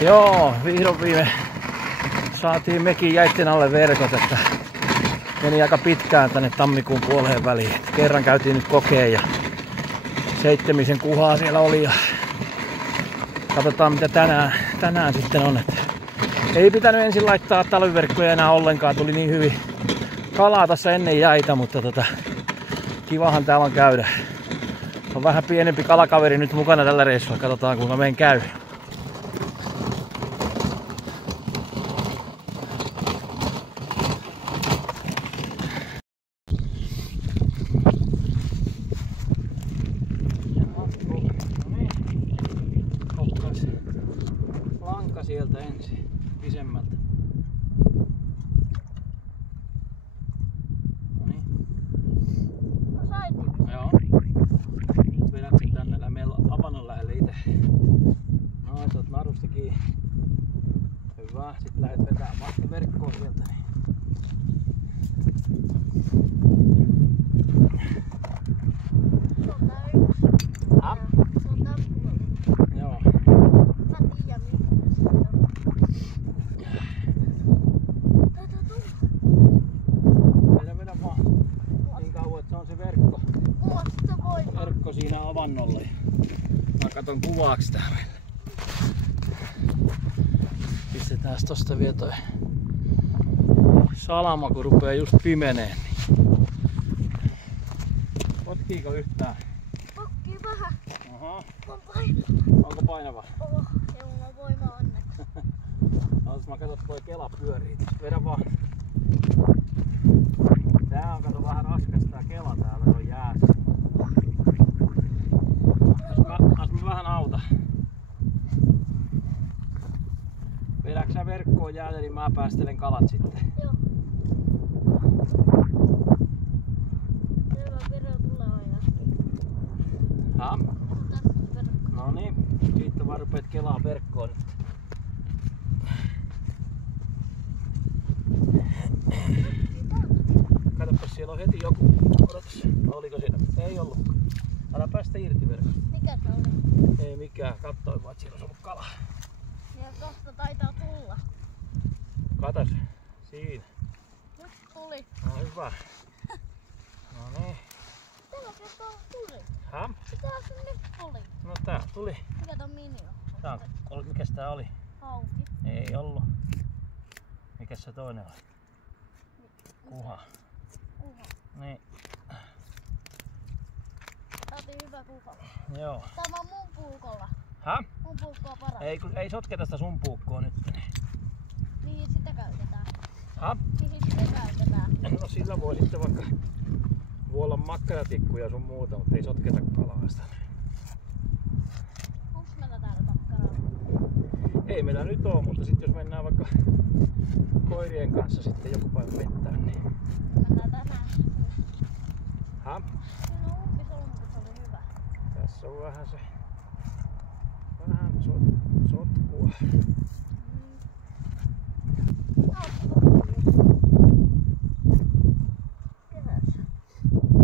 Joo, vihdoin viime saatiin mekin jäitten alle verkot, että meni aika pitkään tänne tammikuun puoleen väliin. Kerran käytiin nyt kokeen ja 7 kuhaa siellä oli ja katsotaan mitä tänään sitten on. Että ei pitänyt ensin laittaa talviverkkoja enää ollenkaan, tuli niin hyvin kalaa tässä ennen jäitä, mutta kivahan täällä on käydä. On vähän pienempi kalakaveri nyt mukana tällä reissulla, katsotaan kuinka meidän käy. Lanka sieltä ensin, pisemmältä. Noniin. No saitin. Joo. Nyt vedät sen tänne, älä mene avannon lähelle ite. Noin, saat narusta kiinni. Hyvä, sit lähet vetää vasta verkkoon sieltä. Se on tää yksi. Ha? Se on tää puoli. Joo. Mä tiedän mitä se on. Tätä tuu. Vedä vaan. Niin kauan, että se on se verkko. Mulla se voimaa. Verkko siinä avannolla. Mä katon kuvaaks tää meille. Pistetään tosta vielä toi salama, kun rupee just pimeneen. Niin. Potkiiko yhtään? Pokkii vähän. Aha. On painava. Onko painava? Oh, ja mulla on voimaa onneksi. Otas mä katot, toi kela pyörii. Vedä vaan. Tää on kato vähän raskas tää kela täällä, se on jäässä. As mä vähän auta. Vedäks sä verkkoon jäälle, niin mä päästelen kalat sitten. Joo. Hyvä vero tulee ajaa. Ha? Se on tässä verkko. Noniin, siitä vaan rupeat kelaa verkkoon nyt. Katsopas, siellä on heti joku. Odotas, oliko siinä? Ei ollut. Älä päästä irti verkosta. Mikä se oli? Ei mikään, katsoin vaan, että siellä on ollut kala. Ja tosta taitaa tulla. Katos, siinä. Nyt tuli. No hyvä. No niin. Tällä kertaa tuli. Ha? Mitä se nyt tuli? No tää tuli. Mikä tää mini on? Tää on, mikäs tää oli? Hauki. Ei ollut. Mikäs se toinen oli? Kuha. Kuha. Niin, Saatiin hyvä kuha. joo. Tämä on mun puukolla. Ha? Mun puukko on paras. Ei sotketa sitä sun puukkoa nyt. Mihin sitä käytetään? Ha? Mihin sitä käytetään? No sillä voi sitten vaikka vuolla makkaratikkuja sun muuta, mutta ei sotketa kalaa sitä. Onks meillä täällä makkaraa? Ei meillä nyt oo, mutta sitten jos mennään vaikka koirien kanssa sitten joku päivä vettään, niin... Mennään tänään. Ha? Kyllä umpisolmutus oli hyvä. Tässä on vähän se... Vähän sotkua. Kesässä.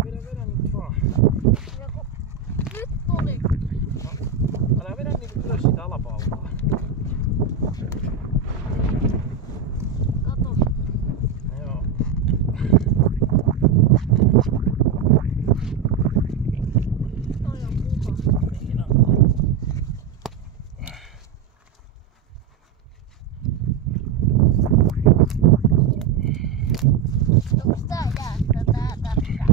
Vedä nyt vaan. Joku... Nyt tuli! Älä vedä niinku ylös sitä alapaulaa. Kato. Joo. Toi on kuha. Niin on. Onks tää jäässä? Tää tässä.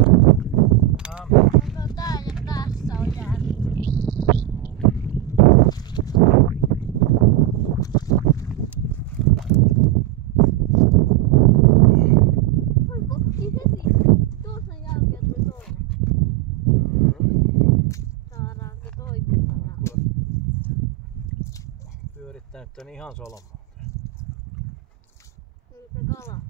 Ha? Onko tää ja tässä on jäässä? Voi pokki heti. Tuossa jälkeen tuli toinen. Saadaanko toinen tänään? Pyörittänyt tän ihan solmuun. Ei se kala.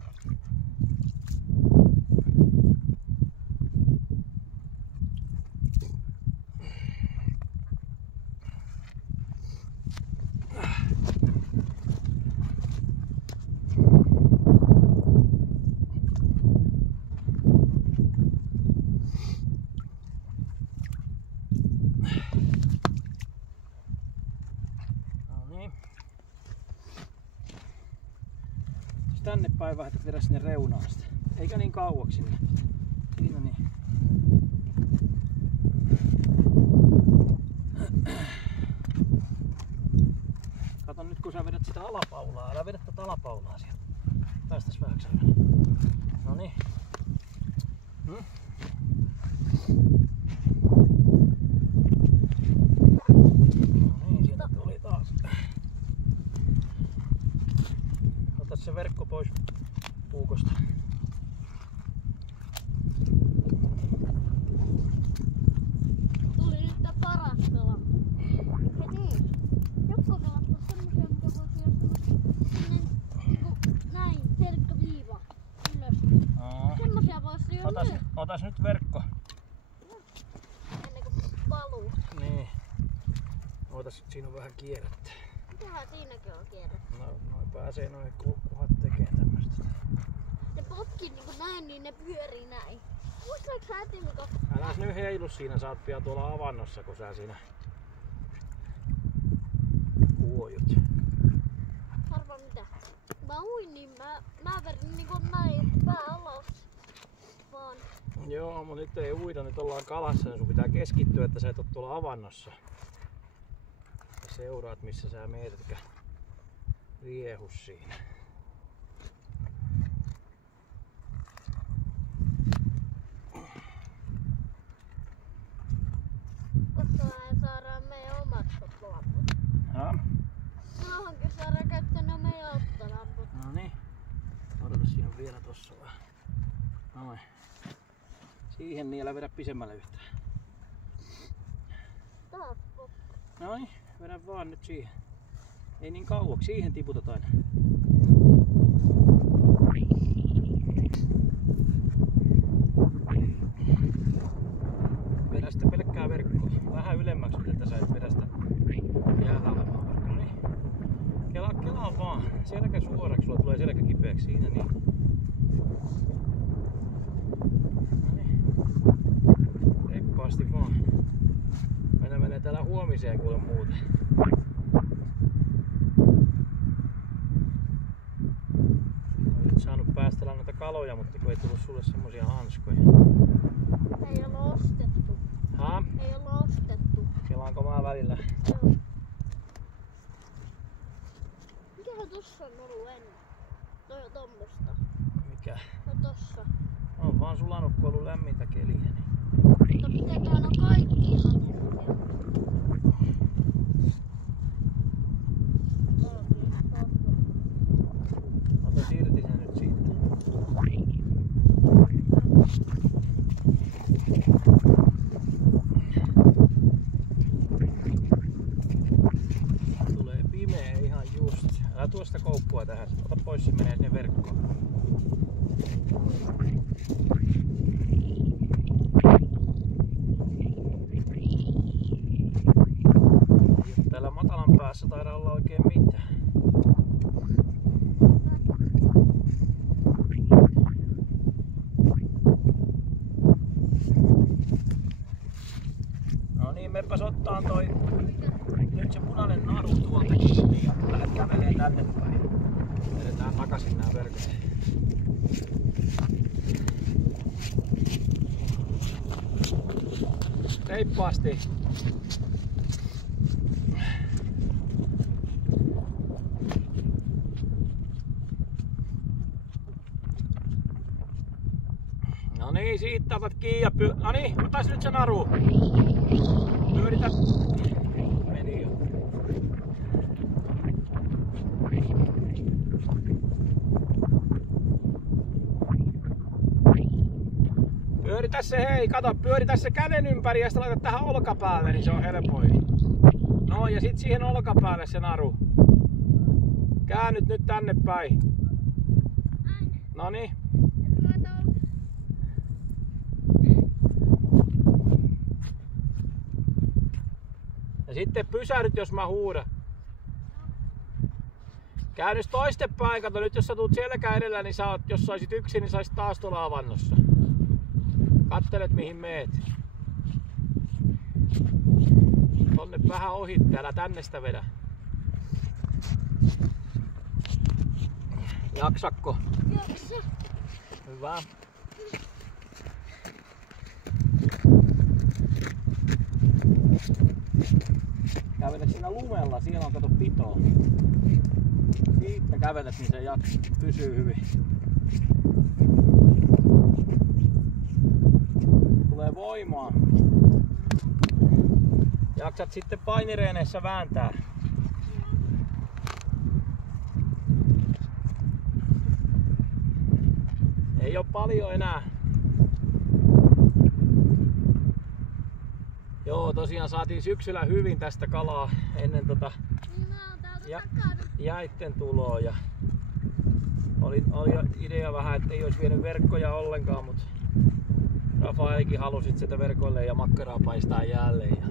No niin. tänne päin vähän, että vedä sinne reunaan sitä. Eikä niin kauaksi sinne. Siinä niin. Kato nyt kun sä vedät sitä alapaulaa, älä vedä tätä alapaulaa sieltä. Päästäis vähäksi aina. Noniin. No niin, sieltä tuli taas. Ota se verkko pois puukosta. Tuli nyt tää paras kala. Heti. Jokko kalattu semmosia, mitä voisi sinne näin, selkkä viiva ylös. Semmosia voisi jo nyt. Otas nyt verkko. Ennen kuin valuu. Niin. Ootas, siinä on vähän kierrettä. Mitähän siinäkin on kierrettä? No, noin pääsee noin kuhat tekee tämmöstä. Ne potki niinku näin, niin ne pyörii näin. Muistaaks sä äiti, Miko? Äläs nyt heilu siinä, sä oot pian tuolla avannossa, kun sä siinä huojut. Arvaa mitä? Mä uin, niin mä vedin niinku näin pää alas. Vaan. Joo, mutta nyt ei uida, nyt ollaan kalassa, niin sun pitää keskittyä, että sä et oo tuolla avannossa. Ja seuraat missä sä meet, etkä riehu siinä. Koska me saadaan meidän omat lamput. Ja. Tuohonkin saadaan käyttää ne meidän ottolamput. No niin. Odota, siinä on vielä tossa vähän. Noin. Siihen niin, älä vedä pisemmälle yhtään. Taas potku. Noin, vedä vaan nyt siihen. Ei niin kauaksi, siihen tiputat aina. Vedä sitä pelkkää verkkoa. Vähän ylemmäksi, että sä et vedä sitä jäällä olevaa verkkoa. No niin. Kelaa vaan. Selkä suoraksi, sulla tulee selkä kipeäksi. Siinä niin. Noniin. Reippaasti vaan. Menee täällä huomiseen kuule muuten. Olisit saanut päästellä noita kaloja, mutta kun ei tullut sulle semmosia hanskoja. Ei ole ostettu. Ha? Ei ole ostettu. Kelaanko mä välillä? Joo. Mikähän tossa on ollut ennen? Toi on tommosta. Mikä? No tossa. On vaan sulanut, kun on ollut lämmintä keliä. Niin. Mutta mitenköhän on kaikki ihan tommosia? Ota irti sen nyt siitä. Tulee pimeä ihan just. Älä tuo sitä koukkua tähän. Ota pois, se menee sinne verkkoon. Täällä matalan päässä taida olla oikein mitään. No niin, meppäs ottaa toi nyt se punainen naru tuolta kiinni ja lähdet kävelee tänne päin. Vedetään takaisin nää verkot. Reippaasti. No niin, siitä otat kiinni ja no niin, otais nyt se naru. Pyöritä. Meni jo. Pyöritä se, hei, kato, pyöritä se käden ympäri ja sitten laita tähän olkapäälle, niin se on helpoin. No ja sit siihen olkapäälle se naru. Käännyt nyt tänne päin. Noniin. Ja sitten pysähdyt, jos mä huudan. Käännys toistepäin, kato nyt jos sä tuut selkä edellä, niin sä oot, jos saisit yksin, niin saisit taas tuolla avannossa. Kattelet mihin meet. Tonne vähän ohitte, älä tänne sitä vedä. Jaksakko? Jaksa. Hyvä. Kävelet siinä lumella, siellä on kato pitoa. Siitä kävelet, niin se pysyy hyvin. Tulee voimaa. Jaksat sitten painireeneissä vääntää. Ei oo paljon enää. Joo, tosiaan saatiin syksyllä hyvin tästä kalaa ennen jäitten tuloa. Ja oli idea vähän, että ei olisi vienyt verkkoja ollenkaan, mutta Rafaelikin halusi sitä verkoille ja makkaraa paistaa jälleen. Ja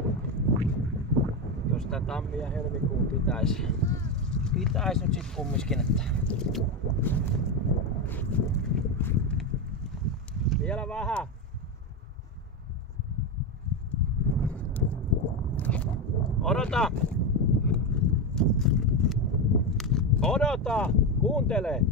jos tää tammi ja helmikuun pitäis nyt sit kumminkin, että vielä vähän. Odota! Odota! Kuuntele!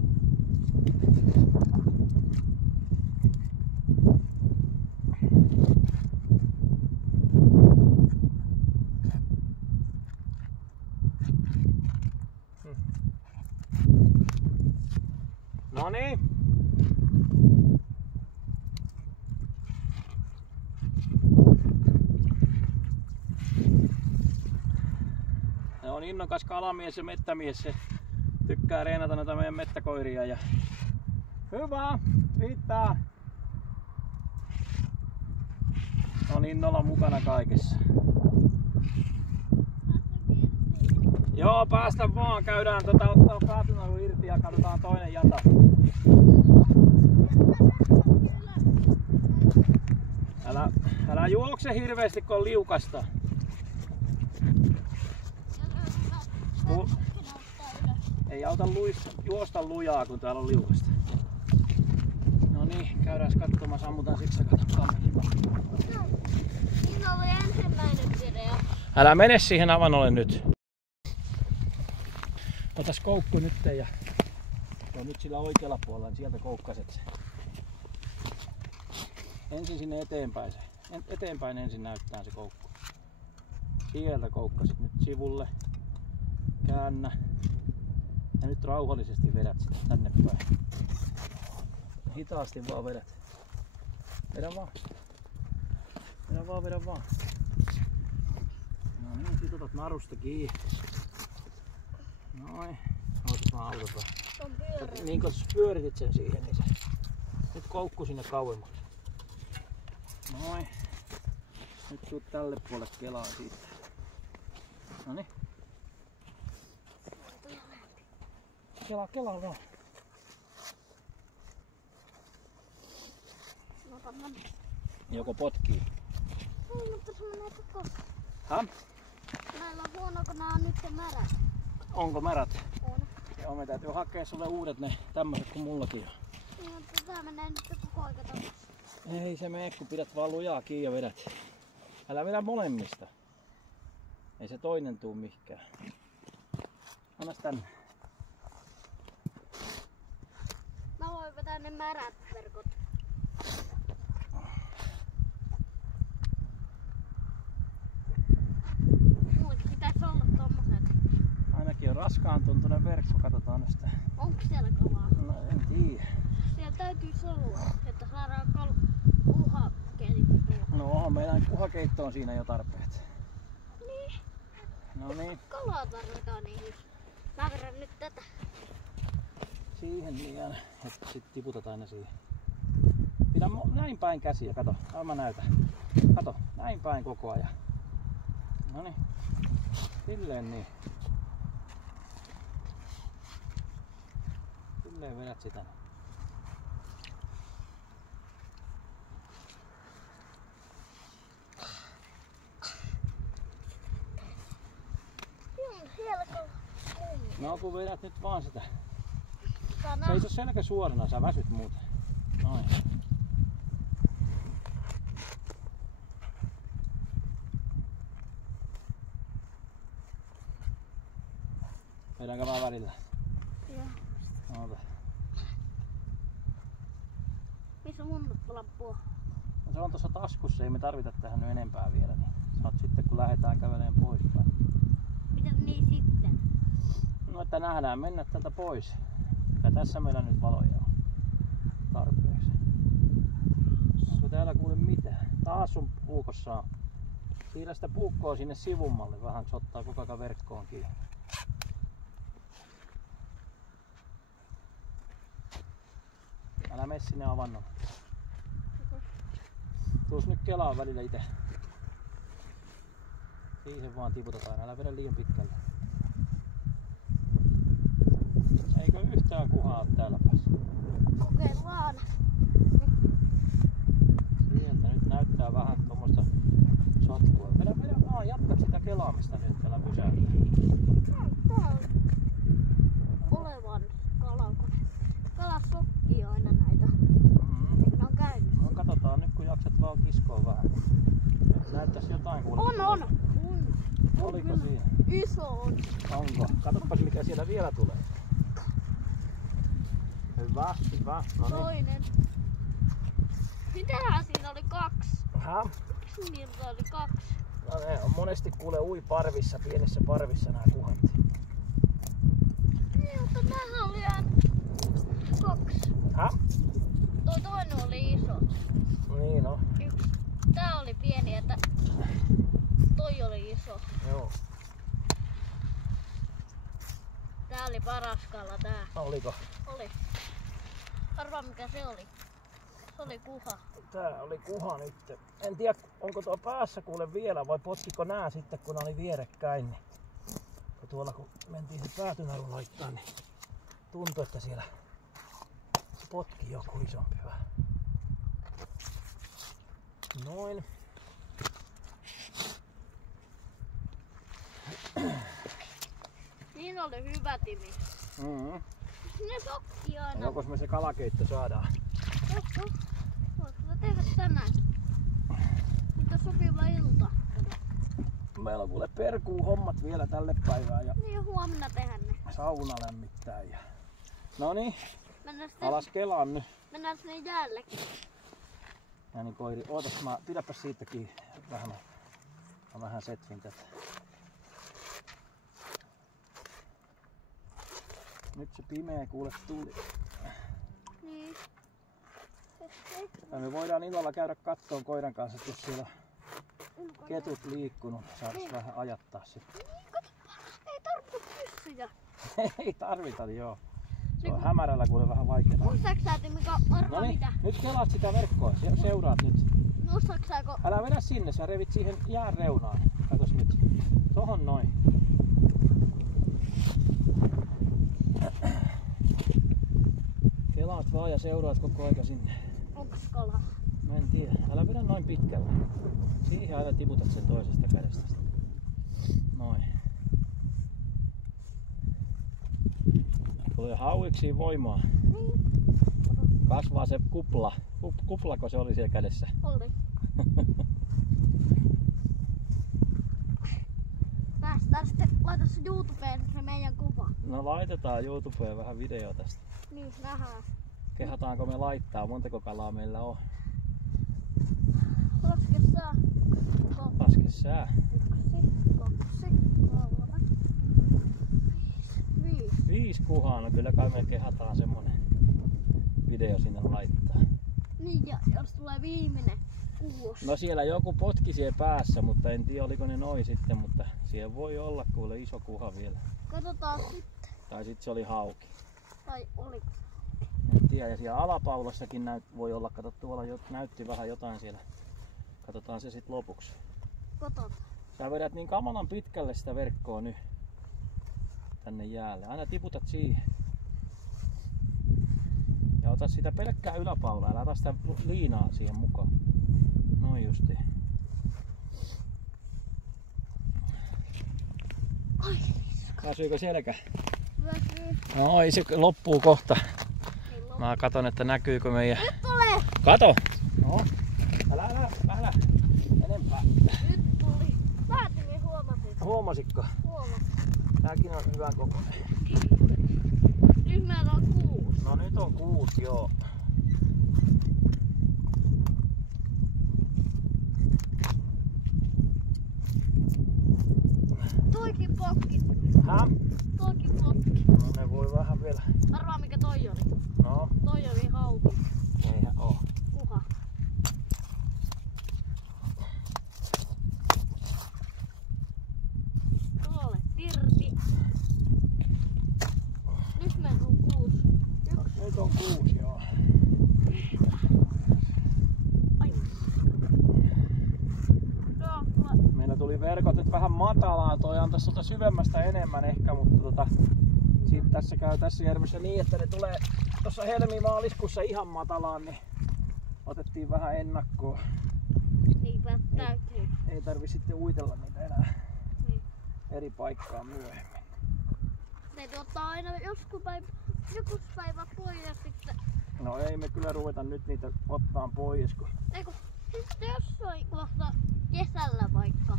Noniin. Se on innokas kalamies ja mettämies. Se tykkää reenata näitä meidän mettäkoiria. Ja hyvä! Riittää! On innolla mukana kaikessa. Joo, päästä vaan. Käydään ottaa päätynaru irti ja katsotaan toinen jata. Älä juokse hirveästi, kun on liukasta. Ei auta juosta lujaa, kun täällä on liukasta. No niin, käydään katsomaan, sammutaan siksi kamerin. Siinä oli ensimmäinen video. Älä mene siihen avannolle nyt. Otas koukku nyt ja on nyt sillä oikealla puolella, niin sieltä koukkaset se. Ensin sinne eteenpäin se. Eteenpäin ensin näyttää se koukku. Sieltä koukkasit nyt sivulle. Käännä. Ja nyt rauhallisesti vedät sitä tänne päin. Hitaasti vaan vedät. Vedä vaan. Vedä vaan, vedä vaan. No niin, sit otat narusta kiinni. Noin. Otas vaan autot vähän. Niin kun pyöritit sen siihen, niin se nyt koukku sinne kauemmaksi. Noin. Nyt tuut tälle puolelle kelaa siitä. Noniin. Kelaa vaan. Joko potkii? Ei, mutta se menee koko. Häh? Näillä on huono, kun nää on nyt märät. Onko märät? On. Joo, me täytyy hakea sulle uudet ne tämmöiset kuin mullakin on. Niin, mutta tää menee nyt koko aika taas. Ei se mene, kun pidät vaan lujaa kiinni ja vedät. Älä vedä molemmista. Ei se toinen tuu mihinkään. Annas tänne. Mä voin vetää ne märät verkot. Muut pitäis olla tommoset. Ainakin on raskaan tuntunen verkko, katsotaan sitä. Onko siellä kalaa? No en tiedä. Siellä täytyisi olla, että saadaan kuhakeitettua. No onhan meidän kuhakeitto on siinä jo tarpeet. Niin. No niin. Kalaa tarvitaan niihin. Mä vedän nyt tätä. Siihen liian. Sitten tiputat aina siihen. Pidä näin päin käsiä, kato. Mä näytän. Kato, näin päin koko ajan. Noniin. Silleen niin. Silleen vedät sitä. Siellä kalaa. No kun vedät nyt vaan sitä. Sana. Seiso selkä suorana, sä väsyt muuten. Noin. Vedäänkö vaan välillä? Joo. Ota. se mun lappua? No se on tuossa taskussa, ei me tarvita tähän nyt enempää vielä. Niin saat sitten kun lähdetään kävelemään poispäin. Miten niin sitten? No että nähdään mennä täältä pois. Ja tässä meillä nyt valoja on tarpeeksi. Onko täällä kuule mitään? Taas sun puukossa on. Siirrä sitä puukkoa sinne sivummalle vähän, kun se ottaa koko ajan verkkoon kiinni. Älä mene sinne avannolle. Tuus nyt Kelaan välillä itse. Siihen vaan tiputetaan, älä vedä liian pitkälle. Eikö yhtään kuhaa ole täällä päässä? Kokeillaan. Sieltä nyt näyttää vähän tuommoista sotkua. Vedä vaan, jatka sitä kelaamista nyt, älä pysäytä. Tää on olevan kalakone. Kalas sokkii aina näitä. Ne on käynyt. No katsotaan nyt kun jaksat vaan kiskoa vähän. Näyttäis jotain kuule. On. Oliko siinä? Iso on. Onko? Katsopas mikä siellä vielä tulee. Hyvä. No niin. Toinen. Mitähän siinä oli 2? Häh? Miksi niitä oli 2? No ne on monesti kuule ui parvissa, pienissä parvissa nää kuhat. Niin, mutta nämähän oli aina 2. Häh? Toi toinen oli iso. Niin no. Tää oli pieni, että toi oli iso. Joo. Tää oli paras kala tää. Oliko? Oli. Arvaa mikä se oli. Se oli kuha. Tää oli kuha nyt. En tiedä onko tuo päässä kuule vielä vai potkiko nää sitten kun oli vierekkäin. Niin. Tuolla kun mentiin se päätynaru laittaa niin tuntui että siellä potki joku isompi vähän. Noin. Niin oli hyvä Timi. Ne sokki aina. Jokos me se kalakeitto saadaan? Voitko tehdä tänään? Nyt on sopiva ilta. Meillä on kuule perkuu hommat vielä tälle päivään ja Niin huomenna tehdä ne. sauna lämmittää. Ja... Noniin, Mennään alas Kelaan nyt. Mennään sinne jäällekin. Ja niin koiri, ootas pidäpäs siitäkin vähän. Mä vähän setvin tätä. Nyt se pimeä kuule tuli. Niin. Ja me voidaan illalla käydä kattoon koiran kanssa, että jos siellä on ketut liikkunut, saadaan vähän ajattaa sitten. Niin, katsoppa. Ei tarvitse pyssyjä. Ei tarvita, joo. Se on hämärällä kuule vähän vaikeaa. Muistaaks sä, mikä arvaa mitä? Nyt kelaat sitä verkkoa, seuraat nyt. Muistaaks sä, kun... Älä vedä sinne, sä revit siihen jään reunaan. Katos nyt. Tohon noin. Kelaat vaan ja seuraat koko aika sinne. Onks kala? Mä en tiedä. Älä vedä noin pitkälle. Siihen aina tiputat sen toisesta kädestä. Noin. Tulee hauiksiin voimaa. Niin. Kasvaa se kupla. Kuplako se oli siellä kädessä? Oli. Päästään sitten laita se YouTubeen se meidän kuva. No laitetaan YouTubeen vähän videoa tästä. Niin, nähdään. Kehataanko me laittaa? Montako kalaa meillä on? Laske sää. Laske sää. 1, 2, 3, 5. 5 kuhaa, no kyllä kai me kehataan semmonen video sinne laittaa. Niin, ja jos tulee viimeinen 6. No siellä joku potki siellä päässä, mutta en tiedä oliko ne noin sitten, mutta siellä voi olla kuule iso kuha vielä. Katsotaan sitten. Tai sitten se oli hauki. Tai oliko? En tiedä, ja siellä alapaulassakin voi olla, kato tuolla näytti vähän jotain siellä. Katsotaan se sitten lopuksi. Katsotaan. Sä vedät niin kamalan pitkälle sitä verkkoa nyt tänne jäälle. Aina tiputat siihen. Ja ota sitä pelkkää yläpaulaa, älä ota sitä liinaa siihen mukaan. Noin justi. Ai, Väsyykö selkä? väsyy. No ei se loppuu kohta. Milloin? Mä katon, että näkyykö meidän... Nyt tulee! Kato! No. Älä enempää. Nyt tuli. Päätimi huomasit. Huomasitko? Huomasin. Tääkin on hyvän kokoinen. Nyt meillä on 6. No nyt on 6 joo. Tuokin klokki. No ne voi vähän vielä. Arvaa mikä toi oli. No. Toi oli hauki. Eihän oo. Kuha. Tuolle tirti. Nyt meillä on 6. Nyt on 6, joo. Ai. Meillä tuli verkot nyt vähän matalaan. Toi antaisi tuota syvemmästä enemmän ehkä, mutta sit tässä käy tässä järvessä niin, että ne tulee tuossa helmimaaliskuussa ihan matalaan, niin otettiin vähän ennakkoon. Niinpä täytyy. Ei tarvi sitten uitella niitä enää Niin. eri paikkaan myöhemmin. Täytyy ottaa aina joku päivä pois ja sitten... No ei me kyllä ruveta nyt niitä ottaa pois, kun Eiku, sitten jossain kohta kesällä vaikka.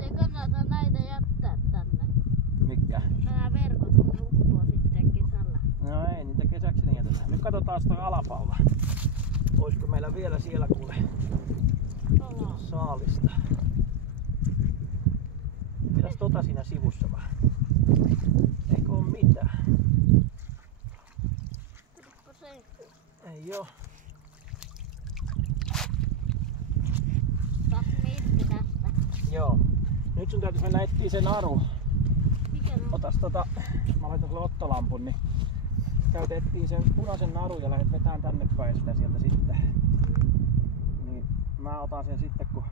Ei kannata näitä jättää tänne. mikä. Nämä verkot kun uppoo sitten kesällä. No ei niitä kesäksi niin jätetä. Nyt katsotaan sitä alapaula. Olisiko meillä vielä siellä kuule Ollaan. saalista. Mitäs tota siinä sivussa vähän? Eikö oo mitään? Tuliko se? Ei oo. Taas mitkä tästä. Joo. Nyt sun täytyy mennä etsiä se naru. Mikä on? Otas mä laitan sulle ottolampun, niin käyt etsii sen punaisen narun ja lähdet vetään tänne päin sitä sieltä sitten. Niin mä otan sen sitten kun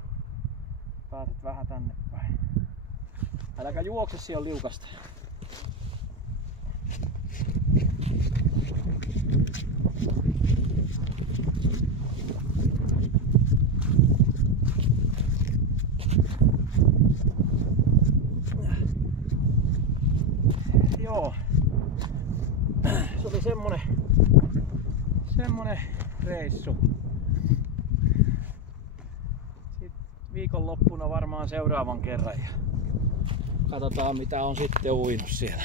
pääset vähän tänne päin. Äläkä juokse siellä liukasta. Joo. Se oli semmonen reissu. Sitten viikonloppuna varmaan seuraavan kerran ja katsotaan mitä on sitten uinut siellä.